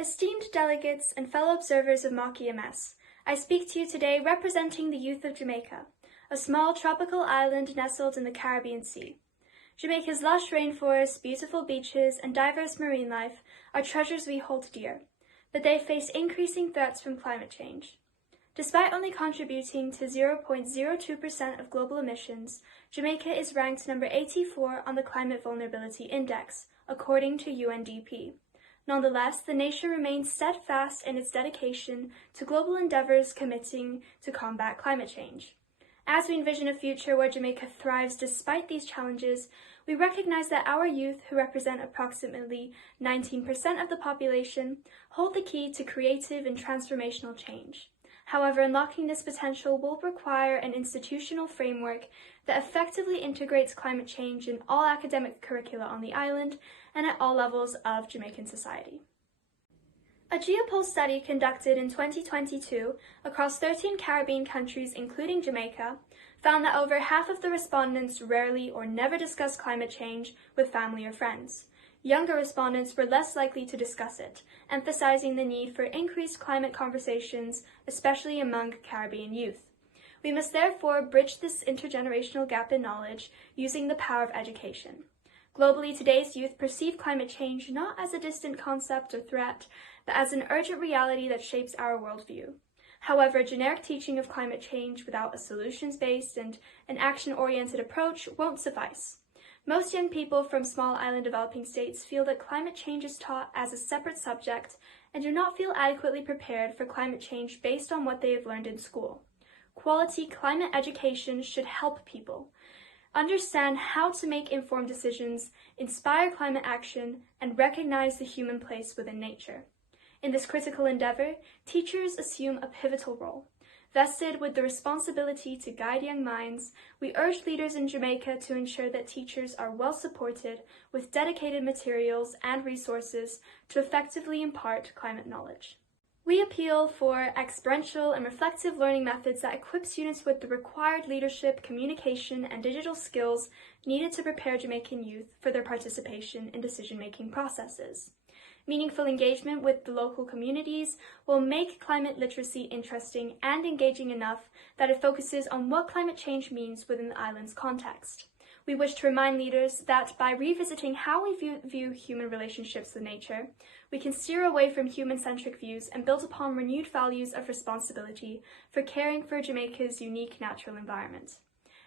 Esteemed delegates and fellow observers of Mock EMS, I speak to you today representing the youth of Jamaica, a small tropical island nestled in the Caribbean Sea. Jamaica's lush rainforests, beautiful beaches, and diverse marine life are treasures we hold dear, but they face increasing threats from climate change. Despite only contributing to 0.02% of global emissions, Jamaica is ranked number 84 on the Climate Vulnerability Index, according to UNDP. Nonetheless, the nation remains steadfast in its dedication to global endeavours committing to combat climate change. As we envision a future where Jamaica thrives despite these challenges, we recognize that our youth, who represent approximately 19% of the population, hold the key to creative and transformational change. However, unlocking this potential will require an institutional framework that effectively integrates climate change in all academic curricula on the island and at all levels of Jamaican society. A geopulse study conducted in 2022 across 13 Caribbean countries, including Jamaica, found that over half of the respondents rarely or never discuss climate change with family or friends. Younger respondents were less likely to discuss it, emphasizing the need for increased climate conversations, especially among Caribbean youth. We must therefore bridge this intergenerational gap in knowledge using the power of education. Globally, today's youth perceive climate change not as a distant concept or threat, but as an urgent reality that shapes our worldview. However, generic teaching of climate change without a solutions-based and an action-oriented approach won't suffice. Most young people from small island developing states feel that climate change is taught as a separate subject and do not feel adequately prepared for climate change based on what they have learned in school. Quality climate education should help people understand how to make informed decisions, inspire climate action, and recognize the human place within nature. In this critical endeavor, teachers assume a pivotal role. Vested with the responsibility to guide young minds, we urge leaders in Jamaica to ensure that teachers are well supported with dedicated materials and resources to effectively impart climate knowledge. We appeal for experiential and reflective learning methods that equip students with the required leadership, communication, and digital skills needed to prepare Jamaican youth for their participation in decision-making processes. Meaningful engagement with the local communities will make climate literacy interesting and engaging enough that it focuses on what climate change means within the island's context. We wish to remind leaders that by revisiting how we view human relationships with nature, we can steer away from human-centric views and build upon renewed values of responsibility for caring for Jamaica's unique natural environment.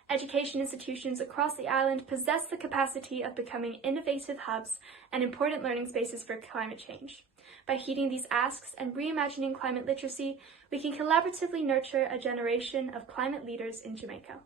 Education institutions across the island possess the capacity of becoming innovative hubs and important learning spaces for climate change. By heeding these asks and reimagining climate literacy, we can collaboratively nurture a generation of climate leaders in Jamaica.